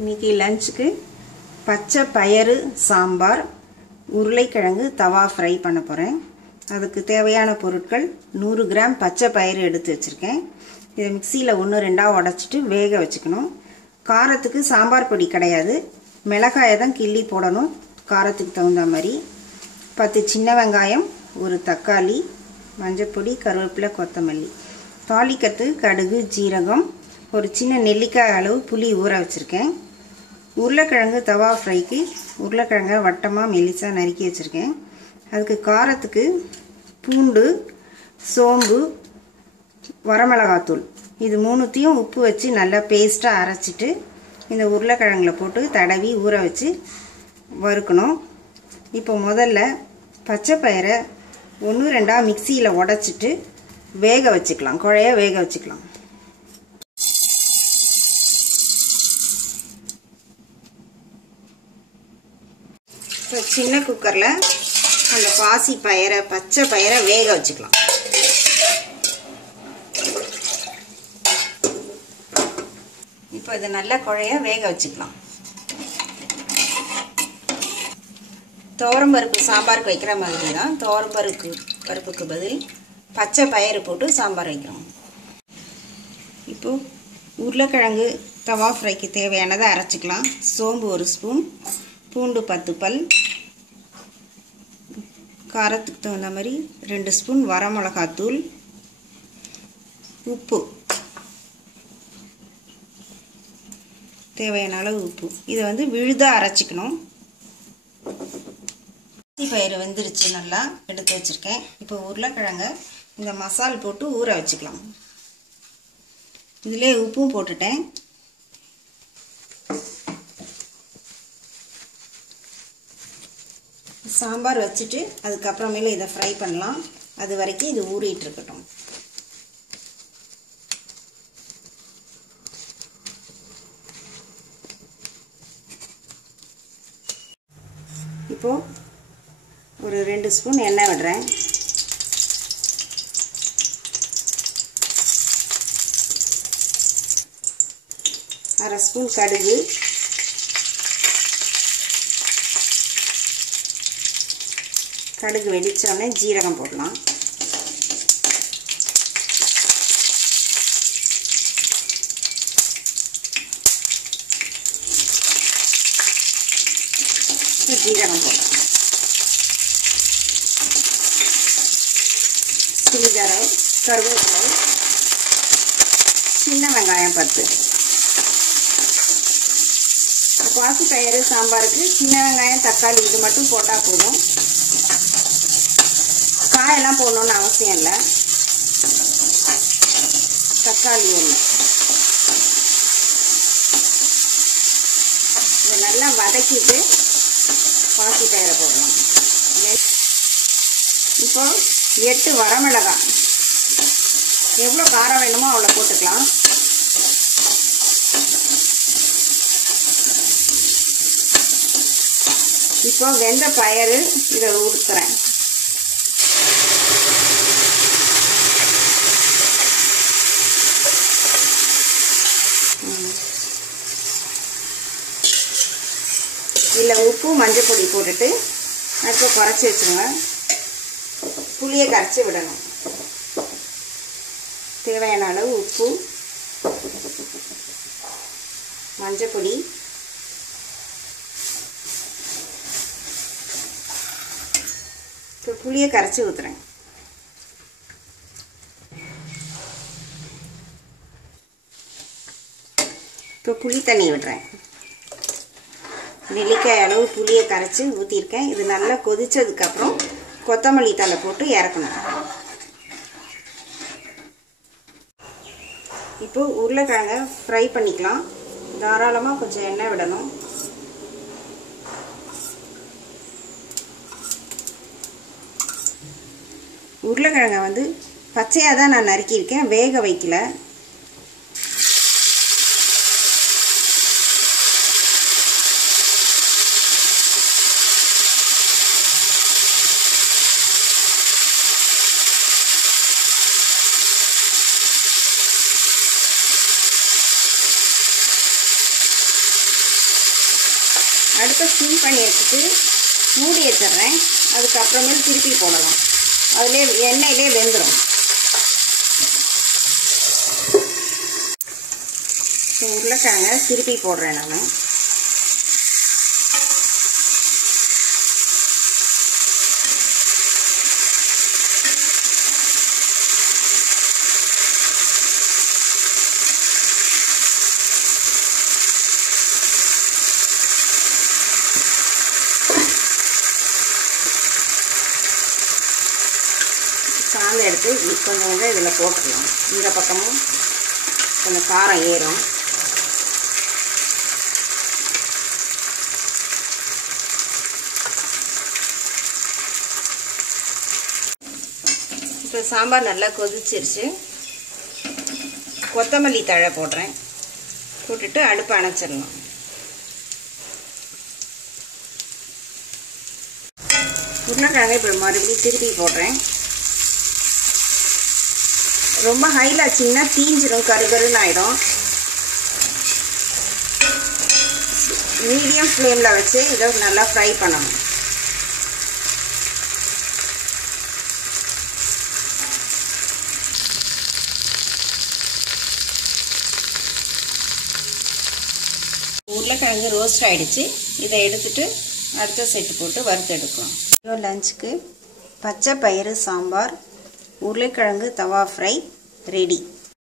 இன்னைக்கு லஞ்சுக்கு பச்சை பயிறு சாம்பார், உருளைக்கிழங்கு தவா ஃப்ரை பண்ண போகிறேன். அதுக்கு தேவையான பொருட்கள் 100 கிராம் பச்சை பயிறு எடுத்து வச்சுருக்கேன். இதை மிக்சியில் 1-2 உடச்சிட்டு வேக வச்சுக்கணும். காரத்துக்கு சாம்பார் பொடி கிடையாது, மிளகாயை தான் கிள்ளி போடணும். காரத்துக்கு தகுந்த மாதிரி 10 சின்ன வெங்காயம், ஒரு தக்காளி, மஞ்சப்பொடி, கருவேப்பிலை, கொத்தமல்லி. தாளிக்கிறதுக்கு கடுகு, ஜீரகம், ஒரு சின்ன நெல்லிக்காய் அளவு புளி ஊற வச்சுருக்கேன். உருளைக்கிழங்கு தவா ஃப்ரைக்கு உருளைக்கிழங்கை வட்டமாக மெலிசாக நறுக்கி வச்சுருக்கேன். அதுக்கு காரத்துக்கு பூண்டு, சோம்பு, வரமிளகாத்தூள், இது மூணுத்தையும் உப்பு வச்சு நல்லா பேஸ்ட்டாக அரைச்சிட்டு இந்த உருளைக்கிழங்குல போட்டு தடவி ஊற வச்சு வறுக்கணும். இப்போ முதல்ல பச்சை பயிரை 1-2 மிக்சியில் உடச்சிட்டு வேக வச்சுக்கலாம், குழைய வேக வச்சுக்கலாம். இப்போ சின்ன குக்கரில் அந்த பாசி பயிரை, பச்சை பயிரை வேக வச்சுக்கலாம். இப்போ இது நல்லா குழைய வேக வச்சுக்கலாம். துவரம்பருப்பு சாம்பாருக்கு வைக்கிற மாதிரி தான் பருப்புக்கு பதில் பச்சை பயிறு போட்டு சாம்பார் வைக்கிறோம். இப்போது உருளைக்கிழங்கு தவா ஃப்ரைக்கு தேவையானதை அரைச்சிக்கலாம். சோம்பு 1 ஸ்பூன், பூண்டு 10 பல், காரத்துக்கு தகுந்த மாதிரி 2 ஸ்பூன் வரமிளகாத்தூள், உப்பு, தேவையான அளவு உப்பு. இதை விழுதாக அரைச்சிக்கணும். பயிறு வெந்துருச்சு, நல்லா எடுத்து வச்சுருக்கேன். இப்போ உருளைக்கிழங்க இந்த மசால் போட்டு ஊற வச்சுக்கலாம். இதிலே உப்பும் போட்டுட்டேன். சாம்பார் வச்சுட்டு அதுக்கப்புறமேல இதை ஃப்ரை பண்ணலாம். அது வரைக்கும் இது ஊறிட்டு இருக்கட்டும். இப்போது ஒரு 2 ஸ்பூன் எண்ணெய் விடுறேன். அரை ஸ்பூன் கடுகு, கடுகு வெடித்தோடனே ஜீரகம் போடலாம். ஜீரகம் போடலாம். சிறிதளவு கருவேப்பிலை, சின்ன வெங்காயம் 10. பாசி பயிறு சாம்பாருக்கு சின்ன வெங்காயம், தக்காளி இது மட்டும் போட்டால் போதும். காயெல்லாம் போடணுன்னு அவசியம் இல்லை. தக்காளி 1. இதை நல்லா வதக்கிட்டு பாசி பயிரை போடலாம். இப்போ 8 வரமிளகாய், எவ்வளோ காரம் வேணுமோ அவ்வளோ போட்டுக்கலாம். இப்போ வெந்த பயிறு இதை ஊற்றுறேன். இதில் உப்பு, மஞ்சள் பொடி போட்டுட்டு அடுத்து குறைச்சி வச்சுருங்க. புளியை கரைச்சி விடணும். தேவையான அளவு உப்பு, மஞ்சள் பொடி, இப்போ புளியை கரைச்சி ஊற்றுறேன். இப்போ புளி தண்ணி விடுறேன். நெல்லிக்காய் அளவு புளியை கரைச்சி ஊற்றிருக்கேன். இது நல்லா கொதித்ததுக்கப்புறம் கொத்தமல்லி தழை போட்டு இறக்கணும். இப்போ உருளைக்கிழங்க ஃப்ரை பண்ணிக்கலாம். தாராளமாக கொஞ்சம் எண்ணெய் விடணும். உருளைக்கிழங்கை பச்சையாக தான் நான் நறுக்கியிருக்கேன், வேக வைக்கல. அடுப்பை சிம் பண்ணி எடுத்துட்டு மூடி வச்சிடுறேன். அதுக்கப்புறமேல் திருப்பி போடலாம். அதிலே எண்ணெயிலே வெந்துடும். இப்போ உருளைக்கிழங்க திருப்பி போடுறேன் நான். சாந்து எடுத்து கொஞ்சம் கொஞ்சம் இதில் போட்டுக்கலாம். இந்த பக்கமும் கொஞ்சம் காரம் ஏறும். இப்போ சாம்பார் நல்லா கொதிச்சிருச்சு. கொத்தமல்லி தழை போடுறேன். போட்டுட்டு அடுப்பை அணைச்சிடலாம். உருளைக்கிழங்கு இப்போ மறுபடியும் திருப்பி போடுறேன். ரொம்ப ஹையில் வச்சிங்கன்னா தீஞ்சிடும், கருகருன்னு ஆகிடும். மீடியம் ஃப்ளேமில் வச்சு இதை நல்லா ஃப்ரை பண்ணணும். உருளைக்கிழங்கு ரோஸ்ட் ஆகிடுச்சு. இதை எடுத்துட்டு அடுத்த செட்டு போட்டு வறுத்து எடுக்கலாம். லஞ்சுக்கு பச்சை பயிறு சாம்பார், உருளைக்கிழங்கு தவா ஃப்ரை ரெடி.